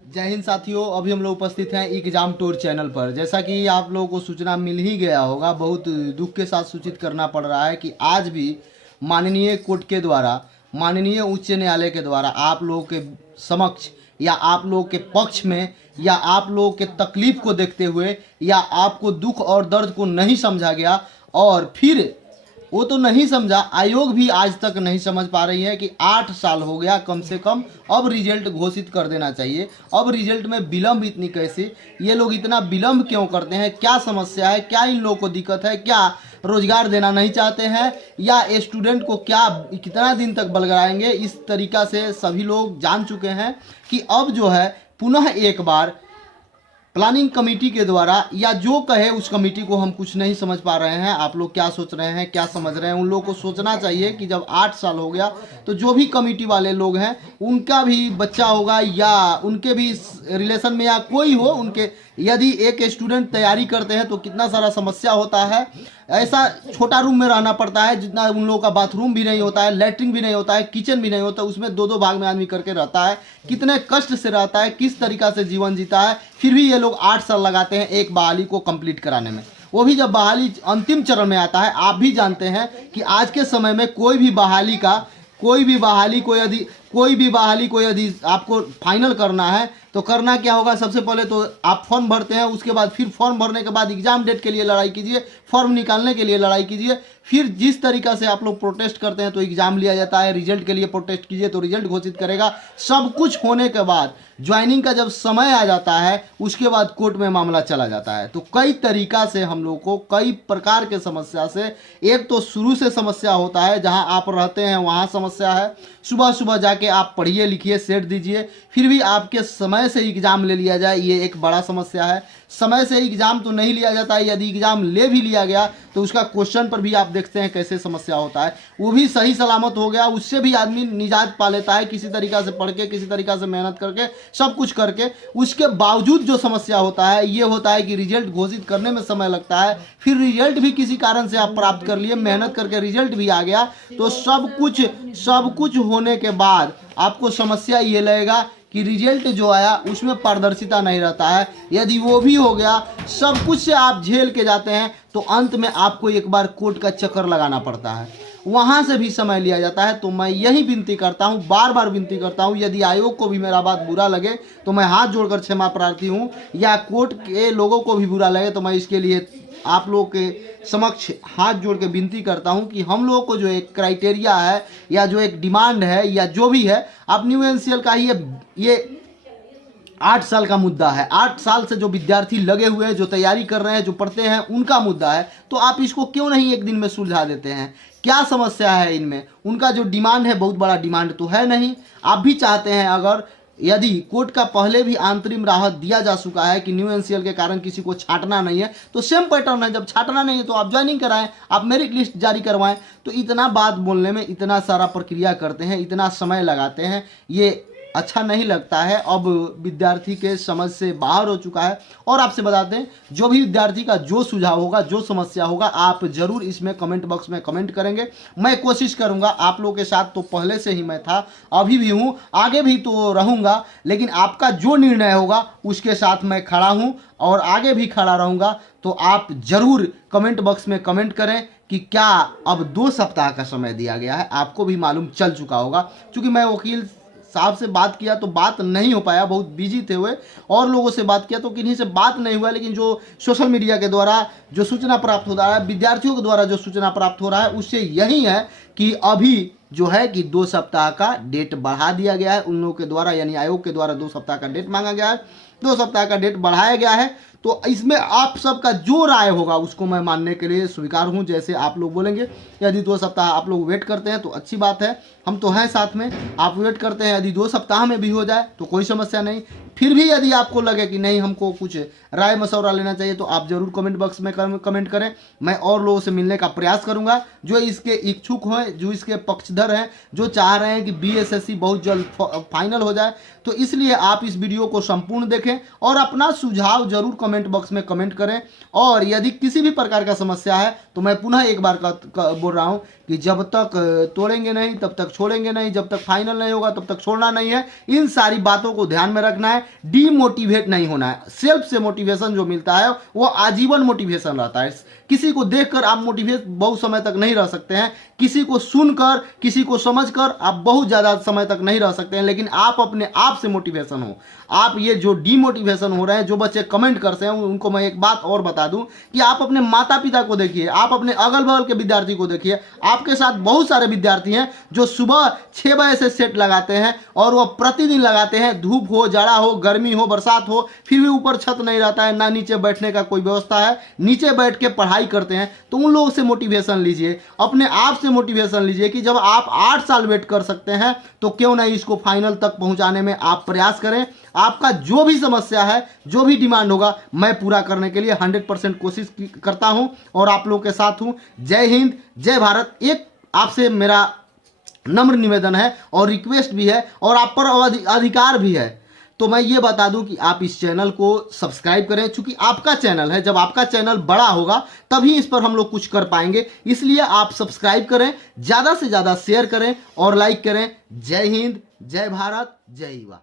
जय हिंद साथियों, अभी हम लोग उपस्थित हैं एग्जाम टूर चैनल पर। जैसा कि आप लोगों को सूचना मिल ही गया होगा, बहुत दुख के साथ सूचित करना पड़ रहा है कि आज भी माननीय कोर्ट के द्वारा, माननीय उच्च न्यायालय के द्वारा आप लोगों के समक्ष या आप लोगों के पक्ष में या आप लोगों के तकलीफ को देखते हुए या आपको दुख और दर्द को नहीं समझा गया। और फिर वो तो नहीं समझा, आयोग भी आज तक नहीं समझ पा रही है कि 8 साल हो गया कम से कम, अब रिजल्ट घोषित कर देना चाहिए। अब रिजल्ट में विलम्ब इतनी कैसे, ये लोग इतना विलम्ब क्यों करते हैं? क्या समस्या है? क्या इन लोगों को दिक्कत है? क्या रोजगार देना नहीं चाहते हैं या स्टूडेंट को क्या कितना दिन तक बलगराएंगे? इस तरीक़ा से सभी लोग जान चुके हैं कि अब जो है पुनः एक बार प्लानिंग कमेटी के द्वारा या जो कहे उस कमेटी को हम कुछ नहीं समझ पा रहे हैं। आप लोग क्या सोच रहे हैं, क्या समझ रहे हैं? उन लोगों को सोचना चाहिए कि जब 8 साल हो गया तो जो भी कमेटी वाले लोग हैं उनका भी बच्चा होगा या उनके भी रिलेशन में या कोई हो, उनके यदि एक स्टूडेंट तैयारी करते हैं तो कितना सारा समस्या होता है। ऐसा छोटा रूम में रहना पड़ता है, जितना उन लोगों का बाथरूम भी नहीं होता है, लैट्रिन भी नहीं होता है, किचन भी नहीं होता, उसमें दो दो भाग में आदमी करके रहता है। कितने कष्ट से रहता है, किस तरीक़ा से जीवन जीता है। फिर भी ये लोग 8 साल लगाते हैं एक बहाली को कंप्लीट कराने में। वो भी जब बहाली अंतिम चरण में आता है, आप भी जानते हैं कि आज के समय में कोई भी बहाली को यदि आपको फाइनल करना है तो करना क्या होगा? सबसे पहले तो आप फॉर्म भरते हैं, उसके बाद फिर फॉर्म भरने के बाद एग्जाम डेट के लिए लड़ाई कीजिए, फॉर्म निकालने के लिए लड़ाई कीजिए, फिर जिस तरीक़ा से आप लोग प्रोटेस्ट करते हैं तो एग्ज़ाम लिया जाता है, रिजल्ट के लिए प्रोटेस्ट कीजिए तो रिजल्ट घोषित करेगा। सब कुछ होने के बाद ज्वाइनिंग का जब समय आ जाता है उसके बाद कोर्ट में मामला चला जाता है। तो कई तरीक़ा से हम लोग को कई प्रकार के समस्या से, एक तो शुरू से समस्या होता है, जहां आप रहते हैं वहां समस्या है। सुबह सुबह जाके आप पढ़िए लिखिए सेट दीजिए, फिर भी आपके समय से एग्ज़ाम ले लिया जाए, ये एक बड़ा समस्या है। समय से एग्ज़ाम तो नहीं लिया जाता है, यदि एग्ज़ाम ले भी लिया गया तो उसका क्वेश्चन पर भी आप देखते हैं कैसे समस्या होता है। वो भी सही सलामत हो गया, उससे भी आदमी निजात पा लेता है किसी तरीक़ा से पढ़ के, किसी तरीक़ा से मेहनत करके, सब कुछ करके। उसके बावजूद जो समस्या होता है ये होता है कि रिजल्ट घोषित करने में समय लगता है। फिर रिजल्ट भी किसी कारण से आप प्राप्त कर लिए, मेहनत करके रिजल्ट भी आ गया, तो सब कुछ होने के बाद आपको समस्या ये लगेगा कि रिजल्ट जो आया उसमें पारदर्शिता नहीं रहता है। यदि वो भी हो गया, सब कुछ से आप झेल के जाते हैं तो अंत में आपको एक बार कोर्ट का चक्कर लगाना पड़ता है, वहाँ से भी समय लिया जाता है। तो मैं यही विनती करता हूँ, बार बार विनती करता हूँ, यदि आयोग को भी मेरा बात बुरा लगे तो मैं हाथ जोड़कर क्षमा प्रार्थी हूँ, या कोर्ट के लोगों को भी बुरा लगे तो मैं इसके लिए आप लोगों के समक्ष हाथ जोड़ के विनती करता हूं कि हम लोगों को जो एक क्राइटेरिया है या जो एक डिमांड है या जो भी है, आप न्यू एनसीएल का ही ये 8 साल का मुद्दा है। 8 साल से जो विद्यार्थी लगे हुए हैं, जो तैयारी कर रहे हैं, जो पढ़ते हैं, उनका मुद्दा है। तो आप इसको क्यों नहीं एक दिन में सुलझा देते हैं? क्या समस्या है इनमें? उनका जो डिमांड है बहुत बड़ा डिमांड तो है नहीं। आप भी चाहते हैं, अगर यदि कोर्ट का पहले भी अंतरिम राहत दिया जा चुका है कि न्यू एनसीएल के कारण किसी को छांटना नहीं है, तो सेम पैटर्न है, जब छांटना नहीं है तो आप ज्वाइनिंग कराएं, आप मेरिट लिस्ट जारी करवाएं। तो इतना बात बोलने में इतना सारा प्रक्रिया करते हैं, इतना समय लगाते हैं, ये अच्छा नहीं लगता है। अब विद्यार्थी के समझ से बाहर हो चुका है। और आपसे बता दें, जो भी विद्यार्थी का जो सुझाव होगा, जो समस्या होगा, आप ज़रूर इसमें कमेंट बॉक्स में कमेंट करेंगे। मैं कोशिश करूंगा, आप लोगों के साथ तो पहले से ही मैं था, अभी भी हूं, आगे भी तो रहूंगा, लेकिन आपका जो निर्णय होगा उसके साथ मैं खड़ा हूं और आगे भी खड़ा रहूंगा। तो आप ज़रूर कमेंट बॉक्स में कमेंट करें कि क्या अब 2 सप्ताह का समय दिया गया है। आपको भी मालूम चल चुका होगा, क्योंकि मैं वकील साहब से बात किया तो बात नहीं हो पाया, बहुत बिजी थे हुए, और लोगों से बात किया तो किन्हीं से बात नहीं हुआ। लेकिन जो सोशल मीडिया के द्वारा जो सूचना प्राप्त हो रहा है, विद्यार्थियों के द्वारा जो सूचना प्राप्त हो रहा है, उससे यही है कि अभी जो है कि 2 सप्ताह का डेट बढ़ा दिया गया है उन लोगों के द्वारा, यानी आयोग के द्वारा 2 सप्ताह का डेट मांगा गया है, 2 सप्ताह का डेट बढ़ाया गया है। तो इसमें आप सबका जो राय होगा उसको मैं मानने के लिए स्वीकार हूं, जैसे आप लोग बोलेंगे। यदि 2 सप्ताह आप लोग वेट करते हैं तो अच्छी बात है, हम तो हैं साथ में। आप वेट करते हैं, यदि 2 सप्ताह में भी हो जाए तो कोई समस्या नहीं। फिर भी यदि आपको लगे कि नहीं, हमको कुछ राय मशवरा लेना चाहिए, तो आप ज़रूर कमेंट बॉक्स में कमेंट करें। मैं और लोगों से मिलने का प्रयास करूंगा जो इसके इच्छुक हैं, जो इसके पक्षधर हैं, जो चाह रहे हैं कि बीएसएससी बहुत जल्द फाइनल हो जाए। तो इसलिए आप इस वीडियो को संपूर्ण देखें और अपना सुझाव जरूर कमेंट बॉक्स में कमेंट करें। और यदि किसी भी प्रकार का समस्या है तो मैं पुनः एक बार बोल रहा हूँ कि जब तक तोड़ेंगे नहीं तब तक छोड़ेंगे नहीं, जब तक फाइनल नहीं होगा तब तक छोड़ना नहीं है। इन सारी बातों को ध्यान में रखना है। है, डीमोटिवेट नहीं होना है। सेल्फ से मोटिवेशन जो मिलता है वो आजीवन मोटिवेशन रहता है। किसी को देखकर आप मोटिवेट बहुत समय तक नहीं रह सकते हैं, किसी को सुनकर, किसी को समझकर आप बहुत ज़्यादा समय तक नहीं रह सकते हैं, लेकिन आप अपने आप से मोटिवेशन हो। आप ये जो डीमोटिवेशन हो रहे हैं, जो बच्चे कमेंट करते हैं, उनको मैं एक बात और बता दूं कि आप अपने माता पिता को देखिए, आप अपने अगल बगल के विद्यार्थी को देखिए। आपके साथ बहुत सारे विद्यार्थी हैं जो सुबह 6 बजे से सेट लगाते हैं और वो प्रतिदिन लगाते हैं, धूप हो, जाड़ा हो, गर्मी हो, बरसात हो, फिर भी ऊपर छत नहीं रहता है, ना नीचे बैठने का कोई व्यवस्था है, नीचे बैठ के पढ़ाई करते हैं। तो उन लोगों से मोटिवेशन लीजिए, अपने आप से मोटिवेशन लीजिए कि जब आप 8 साल वेट कर सकते हैं तो क्यों नहीं इसको फाइनल तक पहुंचाने में आप प्रयास करें। आपका जो भी समस्या है, जो भी डिमांड होगा, मैं पूरा करने के लिए 100% कोशिश करता हूं और आप लोगों के साथ हूं। जय हिंद, जय भारत। एक आपसे मेरा नम्र निवेदन है और रिक्वेस्ट भी है और आप पर अधिकार भी है, तो मैं ये बता दूं कि आप इस चैनल को सब्सक्राइब करें, क्योंकि आपका चैनल है। जब आपका चैनल बड़ा होगा तभी इस पर हम लोग कुछ कर पाएंगे, इसलिए आप सब्सक्राइब करें, ज़्यादा से ज़्यादा शेयर करें और लाइक करें। जय हिंद, जय भारत, जय युवा।